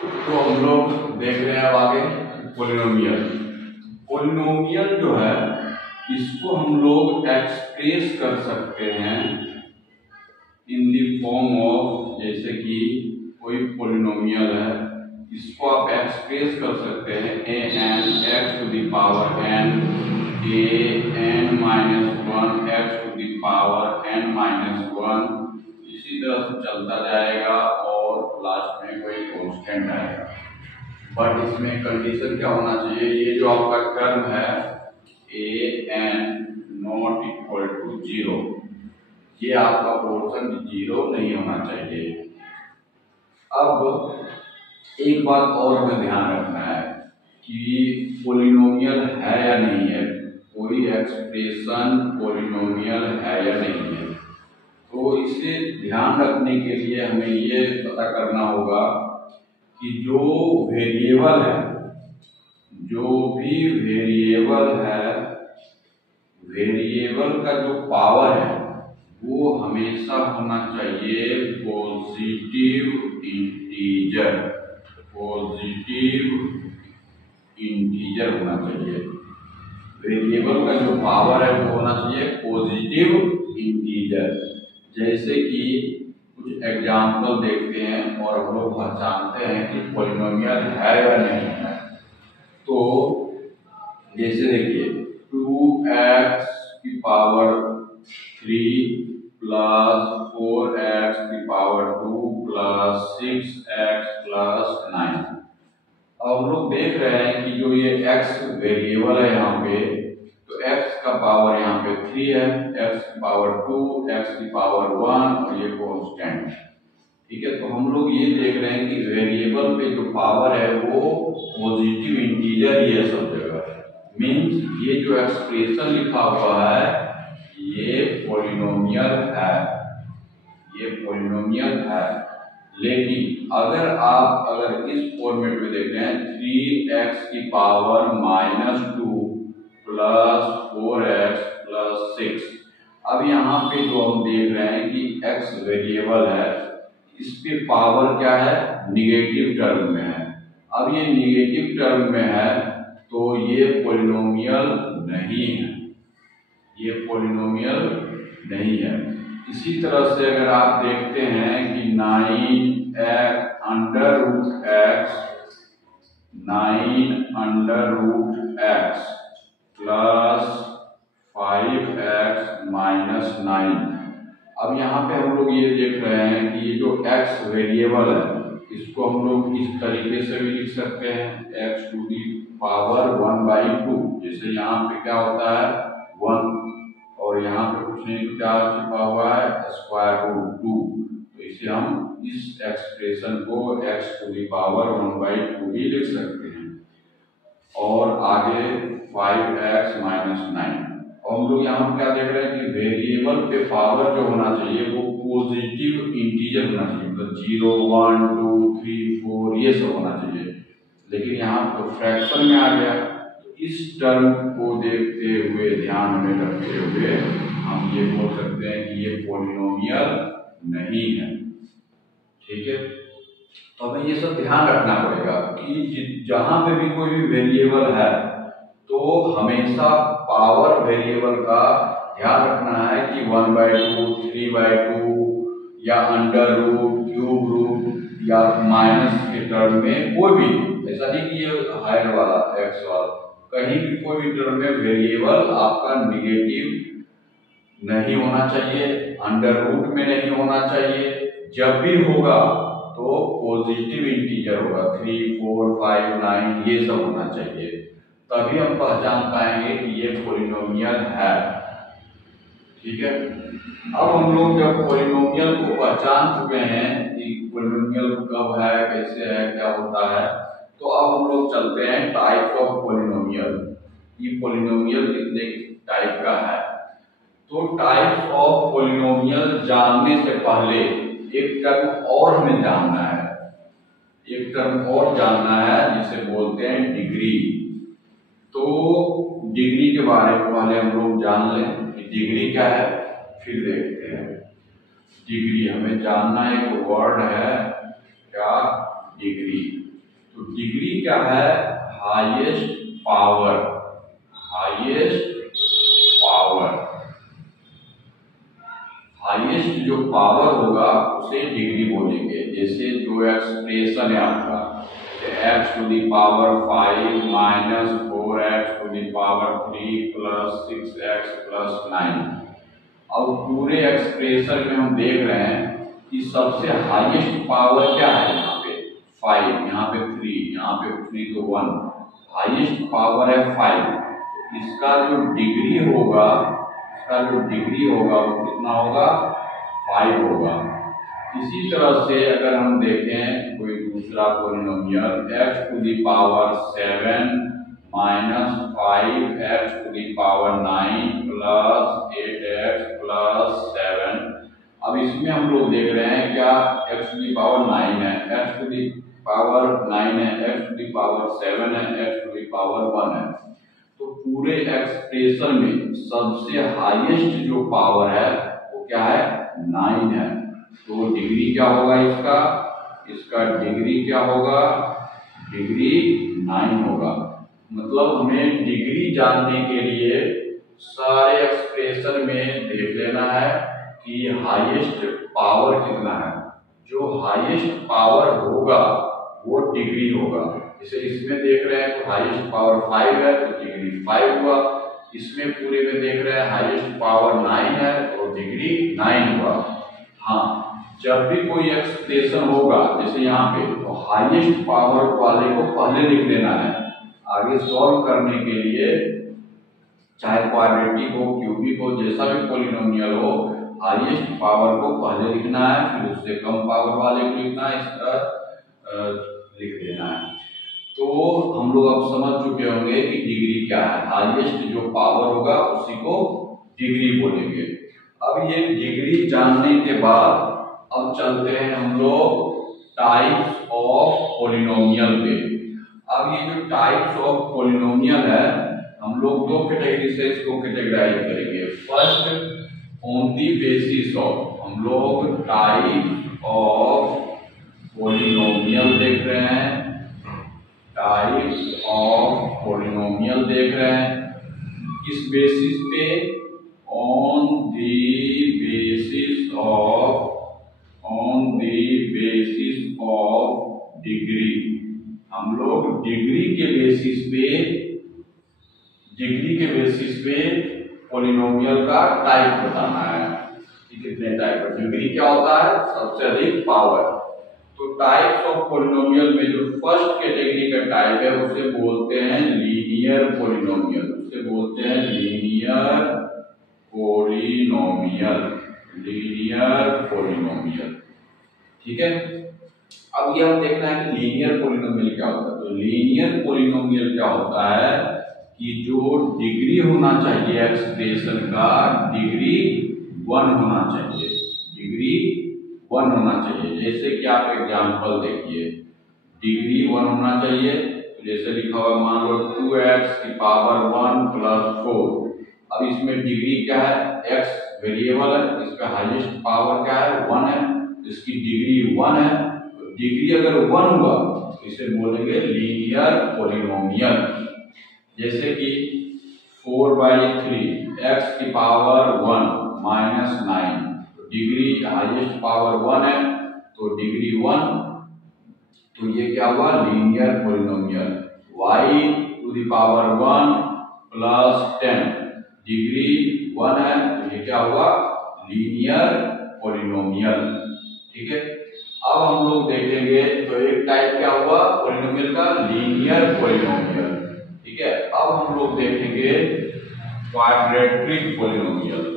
तो हम लोग देख रहे हैं अब आगे पोलिनोमियल। पोलिनोमियल जो है इसको हम लोग एक्सप्रेस कर सकते हैं इन द फॉर्म ऑफ, जैसे कि कोई पोलिनोमियल है, इसको आप एक्सप्रेस कर सकते हैं a n x to the power n, a n minus one x to the power n minus one, इसी तरह से चलता जाएगा और लास्ट में कोई कांस्टेंट आएगा। बट इसमें कंडीशन क्या होना चाहिए, ये जो आपका टर्म है a n not equal to zero, ये आपका पोर्शन जीरो नहीं होना चाहिए। अब एक बात और हमें ध्यान रखना है कि पोलिनोमियल है या नहीं है, कोई एक्सप्रेशन पोलिनोमियल है या नहीं है। तो इसे ध्यान रखने के लिए हमें ये पता करना होगा कि जो वेरिएबल है, जो भी वेरिएबल है, वेरिएबल का जो पावर है वो हमेशा होना चाहिए पॉजिटिव इंटीजर, पॉजिटिव इंटीजर होना चाहिए। वेरिएबल का जो पावर है वो होना चाहिए पॉजिटिव इंटीजर। जैसे कि कुछ एग्जाम्पल देखते हैं और हम लोग पहचानते हैं कि पोलिनोमियल है या नहीं है। तो जैसे देखिए 2x की पावर 3 प्लस 4x की पावर 2 प्लस 6x प्लस 9। अब हम लोग देख रहे हैं कि जो ये x वेरिएबल है यहाँ पे, तो x का पावर यहाँ पे 3 है, x की पावर 2, x की पावर 1 और ये कांस्टेंट। ठीक है, तो हम लोग ये देख रहे हैं कि वेरिएबल पे जो पावर है वो पॉजिटिव इंटीजर ही है सब जगह। मीन्स ये जो एक्सप्रेशन लिखा हुआ है ये पोलिनोमियल है, ये पोलिनोमियल है। लेकिन अगर इस फॉर्मेट में देख रहे हैं 3x की power minus 2 plus 4x plus 6, अब यहाँ पे जो हम देख रहे हैं कि x वेरिएबल है, इस पे पावर क्या है, निगेटिव टर्म में है। अब ये निगेटिव टर्म में है तो ये पोलिनोमियल नहीं है, ये पोलिनोमियल नहीं है। इसी तरह से अगर आप देखते हैं कि 9x under root x plus 5x minus 9, अब यहाँ पे हम लोग ये देख रहे हैं कि ये जो x वेरिएबल है इसको हम लोग इस तरीके से भी लिख सकते हैं x टू दी पावर 1/2। जैसे यहाँ पे क्या होता है 1 और यहाँ पे कुछ नहीं, क्या छिपा हुआ है स्क्वायर रूट 2, तो इसे हम इस एक्सप्रेशन को x टू दी पावर 1/2 भी लिख सकते हैं। और आगे 5x माइनस 9, और हम लोग यहाँ क्या देख रहे हैं कि वेरिएबल पे पावर जो होना चाहिए वो पॉजिटिव इंटीजर होना चाहिए, मतलब 0 1 2 3 4 ये सब होना चाहिए। लेकिन यहाँ तो फ्रैक्शन में आ गया, तो इस टर्म को देखते हुए, ध्यान में रखते हुए हम ये बोल सकते हैं कि ये पोलिनोमियल नहीं है। ठीक है, तो हमें ये सब ध्यान रखना पड़ेगा कि जहां पे भी कोई भी वेरिएबल है तो हमेशा पावर वेरिएबल का ध्यान रखना है कि 1/2 3/2 या अंडर रूट, क्यूब रूट या माइनस के टर्म में कोई भी, ऐसा नहीं कि ये हायर वाला एक्स वाला, कहीं भी कोई भी टर्म में वेरिएबल आपका निगेटिव नहीं होना चाहिए, अंडर रूट में नहीं होना चाहिए। जब भी होगा तो पॉजिटिव इंटीजर होगा, 3 4 5 9 ये सब होना चाहिए, तभी हम पहचान पाएंगे कि ये पोलिनोमियल है। ठीक है, अब हम लोग जब पोलिनोमियल को पहचान चुके हैं कि पोलिनोमियल कब है, कैसे है, क्या होता है, तो अब हम लोग चलते हैं टाइप ऑफ पोलिनोमियल। ये पोलिनोमियल कितने टाइप का है, तो टाइप्स ऑफ पोलिनोमियल जानने से पहले एक टर्म और हमें जानना है, एक टर्म और जानना है जिसे बोलते हैं डिग्री। तो डिग्री के बारे में पहले हम लोग जान लें कि डिग्री क्या है, फिर देखते हैं। डिग्री हमें जानना एक वर्ड है क्या, डिग्री। तो डिग्री क्या है? Highest power, highest power, highest जो पावर होगा उसे डिग्री बोलेंगे। जैसे जो एक्सप्रेशन है आपका, x to the power 5 minus 4x to the power 3 plus 6x plus 9। अब पूरे एक्सप्रेशन में हम देख रहे हैं कि सबसे हाईएस्ट पावर क्या है? यहाँ पे 5, यहाँ पे 3, यहाँ पे 3 तो 1, हाईएस्ट पावर है 5। इसका जो डिग्री होगा, इसका जो डिग्री होगा वो कितना होगा? 5 होगा। इसी तरह से अगर हम देखें कोई दूसरा polynomial x to the power 7 minus 5x to the power 9 plus 8x plus 7। अब इसमें हम लोग देख रहे हैं क्या x टू दी पावर 9 है, x टू दी पावर 9 है, x टू दी पावर 7 है, x टू दी पावर 1 है। तो पूरे एक्सप्रेशन में सबसे हाईएस्ट जो पावर है वो क्या है? 9 है। तो डिग्री क्या होगा इसका? इसका डिग्री क्या होगा? डिग्री 9 होगा। मतलब हमें डिग्री जानने के लिए सारे एक्सप्रेशन में देख लेना है कि हाईएस्ट पावर कितना है। जो हाईएस्ट पावर होगा वो डिग्री होगा। जैसे इसमें देख रहे हैं तो हाईएस्ट पावर 5 है तो डिग्री 5 हुआ। इसमें पूरे में देख रहे हैं हाईएस्ट पावर 9 है तो डिग्री 9 हुआ। हाँ, जब भी कोई एक्सप्रेशन होगा जैसे यहाँ पे, तो हाईएस्ट पावर वाले को पहले लिख लेना है। आगे सॉल्व करने के लिए चाहे क्वाड्रेटिक हो, क्यूबिक हो, जैसा भी पॉलिनोमियल हो, हाईएस्ट पावर को पहले लिखना है, फिर उससे कम पावर वाले को लिखना है, इस तरह लिख देना है। तो हम लोग अब समझ चुके होंगे कि डिग्री क्या है। हाईएस्ट जो पावर होगा उसी को डिग्री बोलेंगे। अब ये डिग्री जानने के बाद अब चलते हैं हम लोग टाइप्स ऑफ पॉलिनोमियल पे। अब ये जो टाइप्स ऑफ पॉलिनोमियल है, हम लोग दो कैटेगरी से इसको कैटेगराइज करेंगे। First on the basis of, हम लोग टाइप ऑफ पॉलिनोमियल देख रहे हैं, टाइप्स ऑफ पॉलिनोमियल देख रहे हैं। किस बेसिस पे? On the basis of, on the basis of degree. हम लोग डिग्री के बेसिस पे, डिग्री के बेसिस पे पॉलिनोमियल का टाइप बताना है कि कितने टाइप है। डिग्री क्या होता है? सबसे अधिक पावर। तो टाइप्स ऑफ पॉलिनोमियल में जो फर्स्ट कैटेगरी का टाइप है उसे बोलते हैं लीनियर पॉलिनोमियल, उसे बोलते हैं लीनियर पॉलिनोमियल, लीनियर पॉलिनोमियल। ठीक है, अब ये हम देखना है कि लीनियर पॉलिनोमियल क्या होता है। तो लीनियर पॉलिनोमियल क्या होता है कि जो डिग्री होना चाहिए एक्सप्रेशन का, डिग्री 1 होना चाहिए, डिग्री 1 होना चाहिए। जैसे कि आप एग्जांपल देखिए, डिग्री 1 होना चाहिए। तो जैसे लिखा हुआ मान लो 2x की पावर 1 प्लस 4। अब इसमें डिग्री क्या है? x वेरिएबल है, इसका हाईएस्ट पावर क्या है? 1 है, इसकी डिग्री 1 है। तो डिग्री अगर 1 हुआ तो इसे बोलेंगे लीनियर पॉलिनोमियल। जैसे कि 4/3 x की power 1 minus 9, degree highest power 1 है तो डिग्री 1, तो ये क्या हुआ? Linear polynomial. y to the power 1 plus 10, degree 1 है तो ये क्या हुआ? Linear polynomial. ठीक है, अब हम लोग देखेंगे तो एक टाइप क्या हुआ पॉलिनोमियल का? Linear polynomial. ठीक है, अब हम लोग देखेंगे क्वाड्रेटिक पॉलिनोमियल।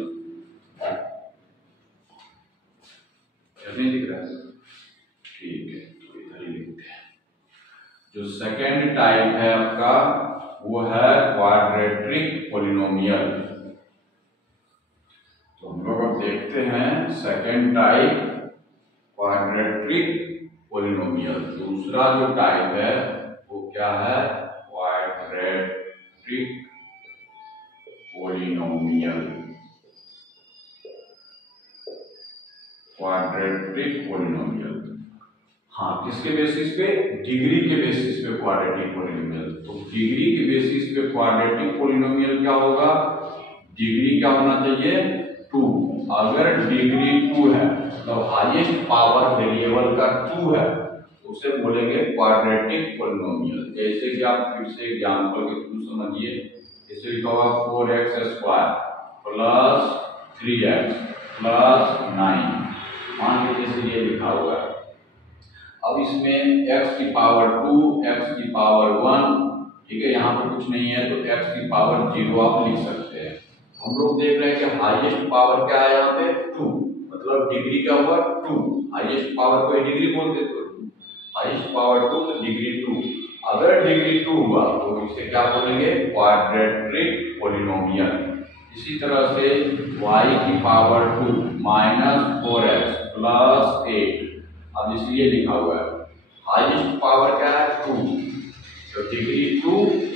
नहीं दिख रहा है? ठीक है, तो इधर ही लिखते हैं। जो सेकेंड टाइप है आपका वो है क्वाड्रेटिक पॉलिनोमियल। तो हम लोग अब देखते हैं सेकेंड टाइप क्वाड्रेटिक पॉलिनोमियल। दूसरा जो टाइप है वो क्या है? Quadratic polynomial, quadratic polynomial. हाँ, किसके बेसिस पे? डिग्री के बेसिस पे क्वाड्रेटिक पोलिनोमियल। तो डिग्री के बेसिस पे क्वाड्रेटिक पोलिनोमियल क्या होगा? डिग्री क्या होना चाहिए? 2। अगर डिग्री 2 है तो हाईएस्ट पावर वेरिएबल का 2 है तो उसे बोलेंगे क्वाड्रेटिक पोलिनोमियल। जैसे कि आप फिर से एग्जांपल के थ्रू समझिए। जैसे लिखा हुआ 4x² प्लस 3x प्लस 9, मान लीजिए जैसे ये लिखा हुआ है। अब इसमें x की पावर 2, x की पावर 1, ठीक है, यहाँ पे कुछ नहीं है तो x की पावर 0 आप लिख सकते हैं। हम लोग देख रहे हैं कि हाईएस्ट पावर क्या है यहाँ पे? 2, मतलब डिग्री क्या हुआ? 2। हाईएस्ट पावर को डिग्री बोलते तो हाईएस्ट पावर 2 तो डिग्री 2। अगर डिग्री 2 हुआ तो इसे क्या बोलेंगे? Quadratic polynomial. इसी तरह से y की पावर 2 माइनस 4x प्लस 8, अब इसलिए लिखा हुआ है हाईएस्ट पावर क्या है? 2, तो डिग्री 2,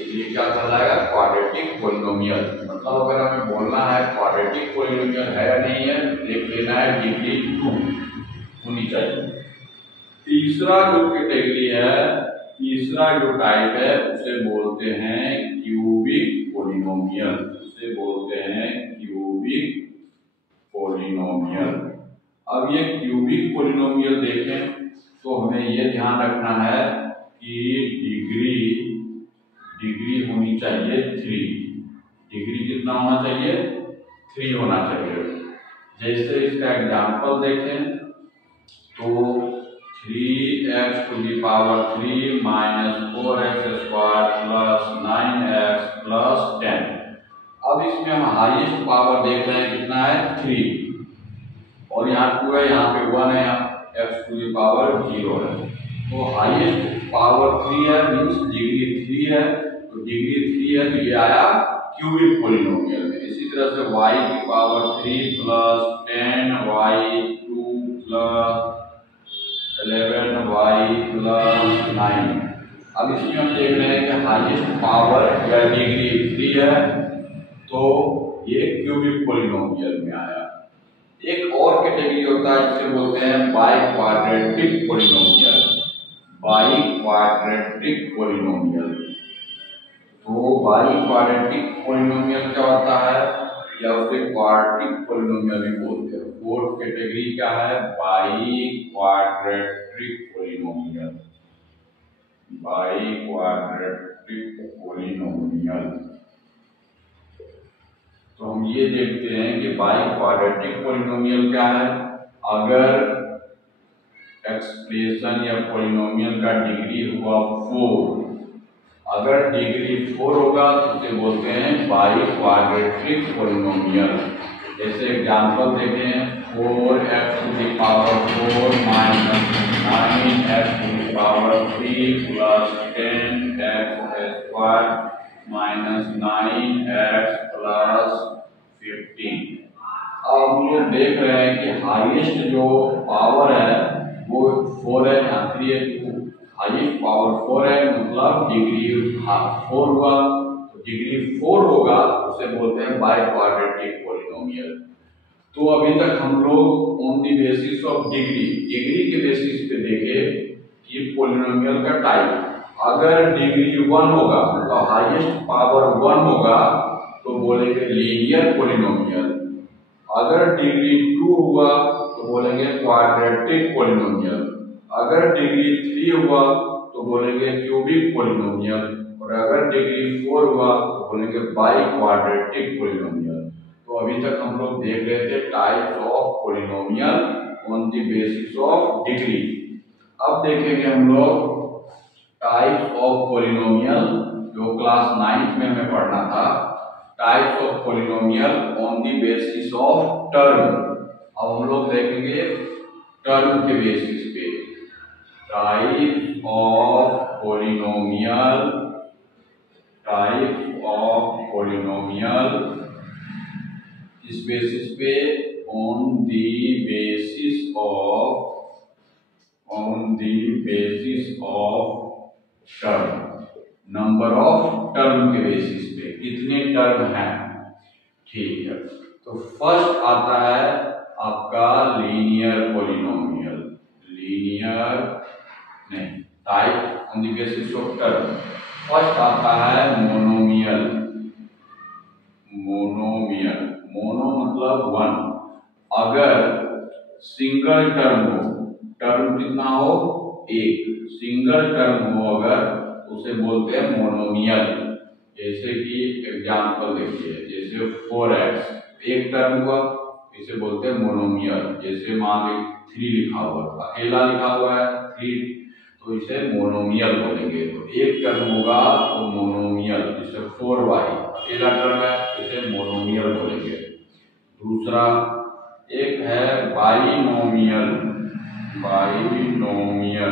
ये क्या कहलाएगा? Quadratic polynomial. मतलब अगर हमें बोलना है क्वाड्रेटिक पोलिनोमियल है या नहीं है, देख लेना है डिग्री 2 होनी चाहिए। तीसरा जो कैटेगरी है, तीसरा जो टाइप है उसे बोलते हैं क्यूबिक पोलिनोमियल। उसे बोलते हैं क्यूबिक पोलिनोमियल। अब ये क्यूबिक पोलिनोमियल देखें तो हमें ये ध्यान रखना है कि डिग्री होनी चाहिए 3। डिग्री कितना होना चाहिए? 3 होना चाहिए। जैसे इसका एग्जांपल देखें तो 3x³ minus 4x² plus 9x plus 10। अब इसमें हम हाईएस्ट पावर देख रहे हैं कितना है? 3, और यहाँ 2 है, यहाँ पे 1 है, x⁴ 0 है। तो हाईएस्ट पावर 3 है, मीन्स डिग्री 3 है। तो डिग्री 3 है तो ये आया क्यूबिक पोलिनोमियल में। इसी तरह से y की power 3 plus 10y² plus 11y plus 9। अब इसमें हम देख रहे हैं कि हाईएस्ट पावर या डिग्री 3 है तो ये क्यूबिक पोलिनोमियल में आया। एक और कैटेगरी होता है जिसे बोलते हैं बाइक्वाड्रेटिक पोलिनोमियल। बाइक्वाड्रेटिक पोलिनोमियल, तो बाइक्वाड्रेटिक पोलिनोमियल क्या होता है, या उसे क्वाड्रेटिक पोलिनोमियल भी बोलते हैं। फोर्थ कैटेगरी क्या है? Biquadratic polynomial. बाइक्वाड्रेटिक पोलिनोमियल, तो हम ये देखते हैं कि बाइक्वाड्रेटिक पोलिनोमियल क्या है? अगर एक्सप्रेशन या पोलिनोमियल का डिग्री हुआ 4, अगर डिग्री 4 होगा तो उसे बोलते हैं बाइक्वाड्रेटिक पोलिनोमियल। जैसे एग्जांपल देखें 4x⁴ minus 9x⁴ plus 10x² minus 9x plus 15। अब हम लोग देख रहे हैं कि हाईएस्ट जो पावर है वो 4 है, यहाँ 3 है, हाईएस्ट पावर 4 है, मतलब डिग्री 4 हुआ। तो डिग्री 4 होगा उसे बोलते हैं बाइक्वाड्रेटिक पोलिनोमियल। तो अभी तक हम लोग on the basis of degree के बेसिस पे देखे कि पोलिनोमियल का टाइप। अगर डिग्री 1 होगा मतलब हाईएस्ट पावर 1 होगा तो बोलेंगे लीनियर पोलिनोमियल। अगर डिग्री 2 हुआ तो बोलेंगे क्वाड्रेटिक पोलिनोमियल। अगर डिग्री 3 हुआ तो बोलेंगे क्यूबिक पोलिनोमियल, और अगर डिग्री 4 हुआ तो बोलेंगे बाइक्वाड्रेटिक पोलिनोमियल। तो अभी तक हम लोग देख रहे थे types of polynomial on the basis of degree. अब देखेंगे हम लोग टाइप्स ऑफ पोलिनोमियल, जो क्लास 9th में हमें पढ़ना था। Types of polynomial on the basis of term. अब हम लोग देखेंगे टर्म के बेसिस पे type of polynomial. Type of polynomial किस बेसिस पे? On the basis of term. Number of term के बेसिस पे कितने टर्म हैं, ठीक है। तो फर्स्ट आता है आपका लीनियर पोलिनोमियल। लीनियर नहीं, type on the basis of term. First आता है मोनोमियल। मोनोमियल, मोनो मतलब वन। अगर सिंगल टर्म हो, टर्म कितना हो, एक, सिंगल टर्म हो अगर, उसे बोलते हैं मोनोमियल। जैसे कि एग्जांपल देखिए, जैसे 4x एक टर्म हुआ, इसे बोलते हैं मोनोमियल। जैसे मान लीजिए 3 लिखा हुआ, अकेला लिखा हुआ है 3, तो इसे मोनोमियल बोलेंगे। तो एक टर्म होगा तो मोनोमियल, जैसे 4y अकेला टर्म है, इसे मोनोमियल बोलेंगे। दूसरा एक है बाइनोमियल। बाइनोमियल,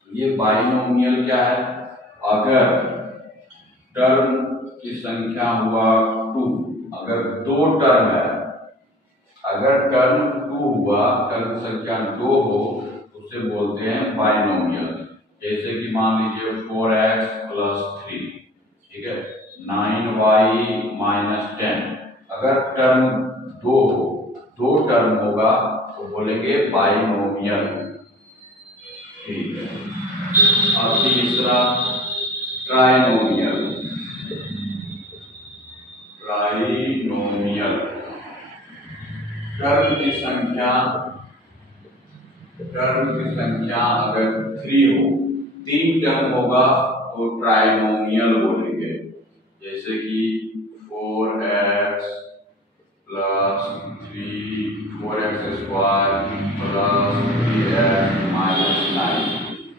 तो ये बाइनोमियल क्या है, अगर टर्म की संख्या हुआ 2, अगर दो टर्म है, अगर टर्म 2 हुआ, टर्म संख्या 2 हो, उसे बोलते हैं बाइनोमियल। जैसे कि मान लीजिए 4x + 3, ठीक है, 9y - 10, अगर टर्म 2 हो, दो टर्म होगा तो बोलेंगे बाइनोमियल। ठीक है, अब तीसरा ट्राइनोमियल। ट्राइनोमियल, टर्म की संख्या अगर 3 हो, 3 टर्म होगा तो ट्राइनोमियल बोलेंगे। जैसे कि 4x + 3, 4x² + 3x - 9,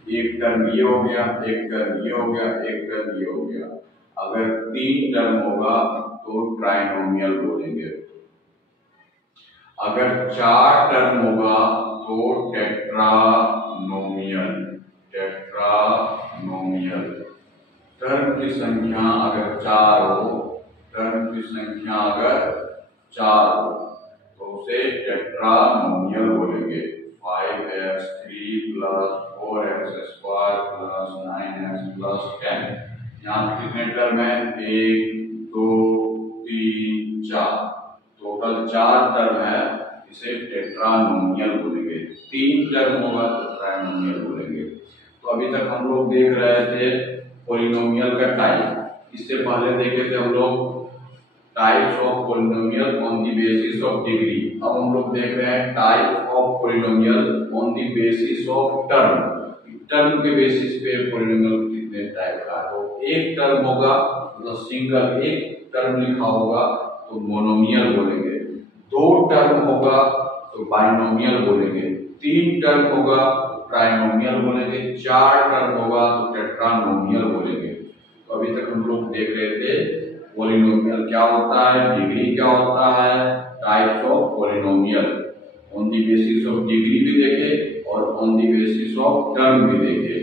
एक टर्म ये हो गया, एक टर्म ये हो गया, एक टर्म ये हो गया। अगर 3 टर्म होगा तो ट्राइनोमियल बोलेंगे। अगर 4 टर्म होगा तो टेट्रानोमियल। टेट्रानोमियल, टर्म की संख्या अगर 4 हो, टर्म की संख्या अगर 4 हो तो उसे टेट्रानोमियल बोलेंगे। 5x3 + 4x² + 9x + 10, यहाँ कितने टर्म है, 1 2 3 4, टोटल 4 टर्म है, इसे टेट्रानोमियल बोलेंगे। 3 टर्म होगा तो ट्राइनोमियल बोलेंगे। तो अभी तक हम लोग देख रहे थे पॉलिनोमियल का टाइप। इससे पहले देखे थे हम लोग types of polynomial on the basis of degree. अब हम लोग देख रहे हैं type of polynomial on the basis of term. Term के बेसिस पे पॉलिनोमियल कितने टाइप का, तो एक टर्म होगा मतलब सिंगल, एक टर्म लिखा होगा तो मोनोमियल बोलेंगे। 2 टर्म होगा तो बाइनोमियल बोलेंगे। 3 टर्म होगा तो ट्राइनोमियल बोलेंगे। 4 टर्म होगा तो टेट्रानोमियल बोलेंगे। तो अभी तक हम लोग देख रहे थे पॉलिनोमियल क्या होता है, डिग्री क्या होता है, types of polynomial. On the basis of degree भी देखे और on the basis of term भी देखे।